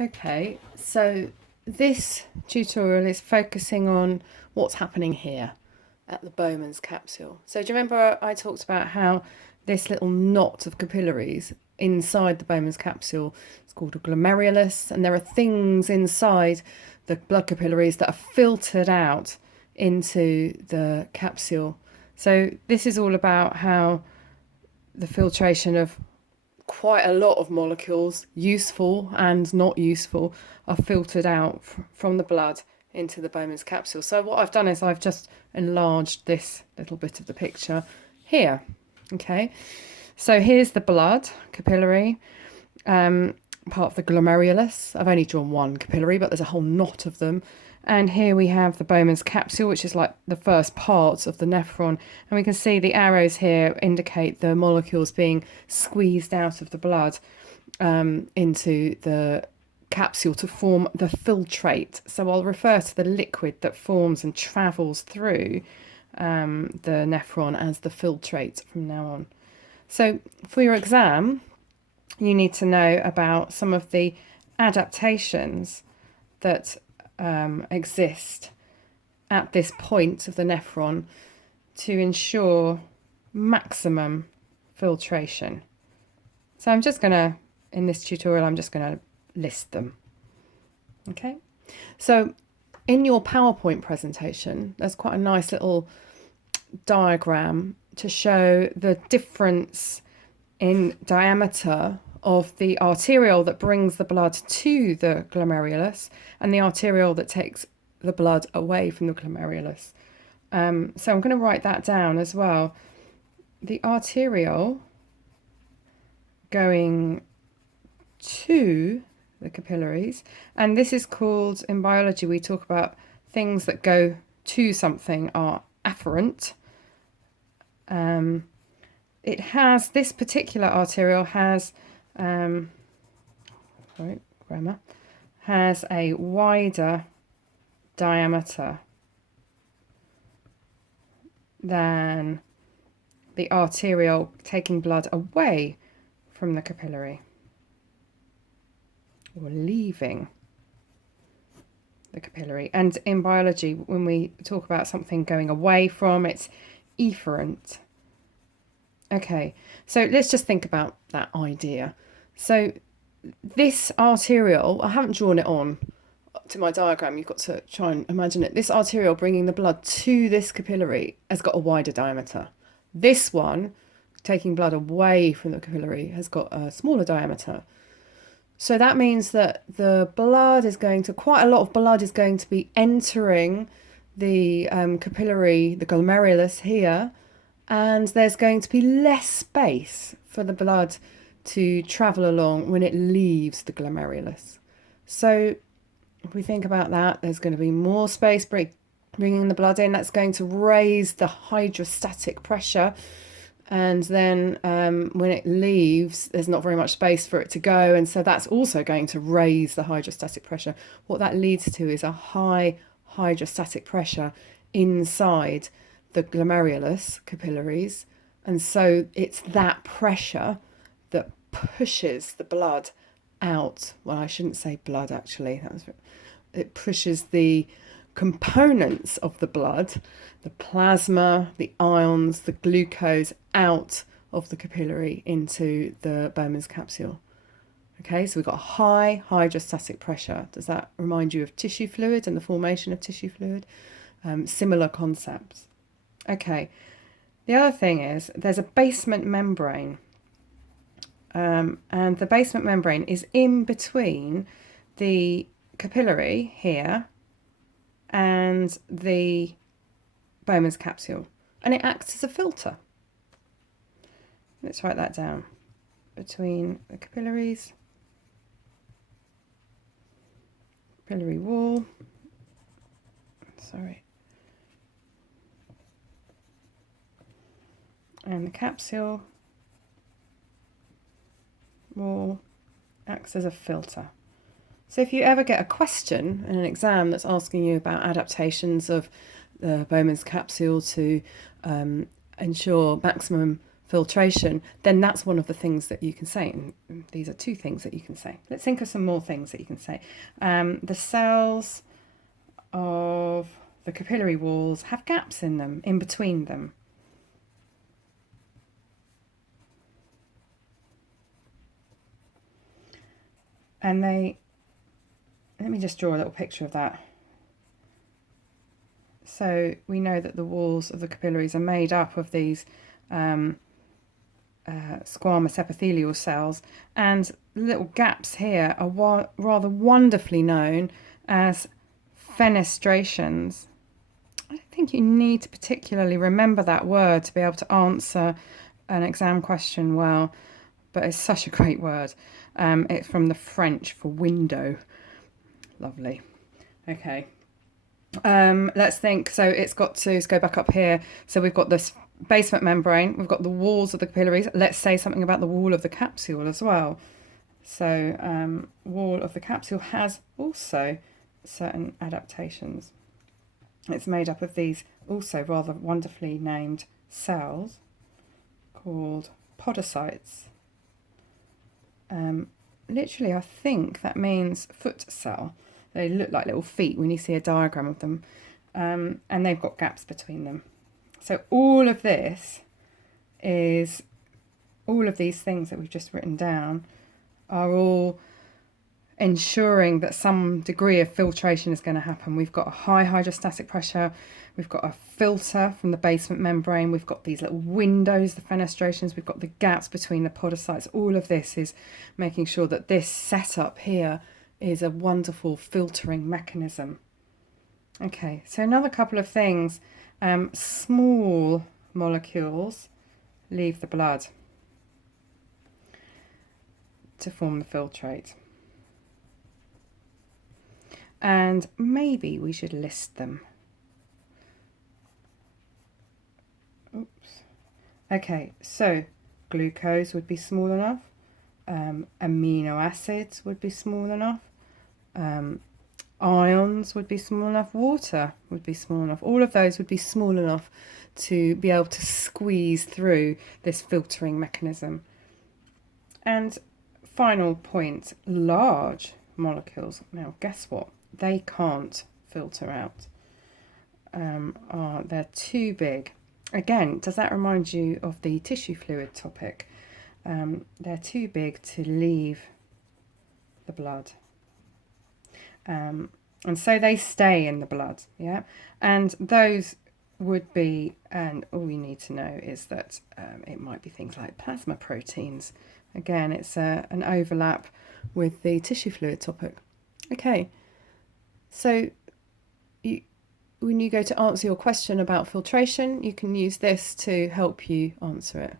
Okay, so this tutorial is focusing on what's happening here at the Bowman's capsule. So do you remember I talked about how this little knot of capillaries inside the Bowman's capsule is called a glomerulus, and there are things inside the blood capillaries that are filtered out into the capsule. So this is all about how the filtration of quite a lot of molecules, useful and not useful, are filtered out from the blood into the Bowman's capsule. So what I've done is I've just enlarged this little bit of the picture here. Okay, so here's the blood capillary, part of the glomerulus. I've only drawn one capillary, but there's a whole knot of them. And here we have the Bowman's capsule, which is like the first part of the nephron. And we can see the arrows here indicate the molecules being squeezed out of the blood into the capsule to form the filtrate. So I'll refer to the liquid that forms and travels through the nephron as the filtrate from now on. So for your exam, you need to know about some of the adaptations that exist at this point of the nephron to ensure maximum filtration. So I'm just going to, in this tutorial, I'm just going to list them. Okay, so in your PowerPoint presentation, there's quite a nice little diagram to show the difference in diameter of the arteriole that brings the blood to the glomerulus and the arteriole that takes the blood away from the glomerulus. So I'm going to write that down as well. The arteriole going to the capillaries, and this is called, in biology we talk about things that go to something are afferent. It has, this particular arteriole has has a wider diameter than the arteriole taking blood away from the capillary or leaving the capillary. And in biology, when we talk about something going away from, it's efferent. Okay, so let's just think about that idea. So this arteriole, I haven't drawn it on to my diagram, you've got to try and imagine it. This arteriole bringing the blood to this capillary has got a wider diameter. This one, taking blood away from the capillary, has got a smaller diameter. So that means that the blood is going to, quite a lot of blood is going to be entering the capillary, the glomerulus here, and there's going to be less space for the blood to travel along when it leaves the glomerulus. So if we think about that, there's going to be more space bringing the blood in. That's going to raise the hydrostatic pressure. And then when it leaves, there's not very much space for it to go. And so that's also going to raise the hydrostatic pressure. What that leads to is a high hydrostatic pressure inside the glomerulus capillaries. And so it's that pressure that pushes the blood out. Well, I shouldn't say blood, actually. It pushes the components of the blood, the plasma, the ions, the glucose, out of the capillary into the Bowman's capsule. Okay, so we've got a high hydrostatic pressure. Does that remind you of tissue fluid and the formation of tissue fluid? Similar concepts. Okay, the other thing is there's a basement membrane, and the basement membrane is in between the capillary here and the Bowman's capsule, and it acts as a filter. Let's write that down. Between the capillaries, capillary wall, and the capsule wall acts as a filter. So if you ever get a question in an exam that's asking you about adaptations of the Bowman's capsule to ensure maximum filtration, then that's one of the things that you can say. And these are two things that you can say. Let's think of some more things that you can say. The cells of the capillary walls have gaps in them, in between them. And let me just draw a little picture of that. So we know that the walls of the capillaries are made up of these squamous epithelial cells, and little gaps here are rather wonderfully known as fenestrations. I don't think you need to particularly remember that word to be able to answer an exam question well, but it's such a great word. It's from the French for window. Lovely. Okay. Let's think. So it's got to, let's go back up here. So we've got this basement membrane, we've got the walls of the capillaries. Let's say something about the wall of the capsule as well. So wall of the capsule has also certain adaptations. It's made up of these also rather wonderfully named cells called podocytes. Literally, I think that means foot cell. They look like little feet when you see a diagram of them, and they've got gaps between them. So all of this is, all of these things that we've just written down are all ensuring that some degree of filtration is going to happen. We've got a high hydrostatic pressure, we've got a filter from the basement membrane, we've got these little windows, the fenestrations, we've got the gaps between the podocytes. All of this is making sure that this setup here is a wonderful filtering mechanism. Okay, so another couple of things. Small molecules leave the blood to form the filtrate. And maybe we should list them. Oops. Okay, so glucose would be small enough. Amino acids would be small enough. Ions would be small enough. Water would be small enough. All of those would be small enough to be able to squeeze through this filtering mechanism. And final point, large molecules. Now, guess what? They can't filter out. They're too big. Again, does that remind you of the tissue fluid topic? They're too big to leave the blood. And so they stay in the blood, yeah? And those would be, and all you need to know is that it might be things like plasma proteins. Again, it's an overlap with the tissue fluid topic. Okay, so when you go to answer your question about filtration, you can use this to help you answer it.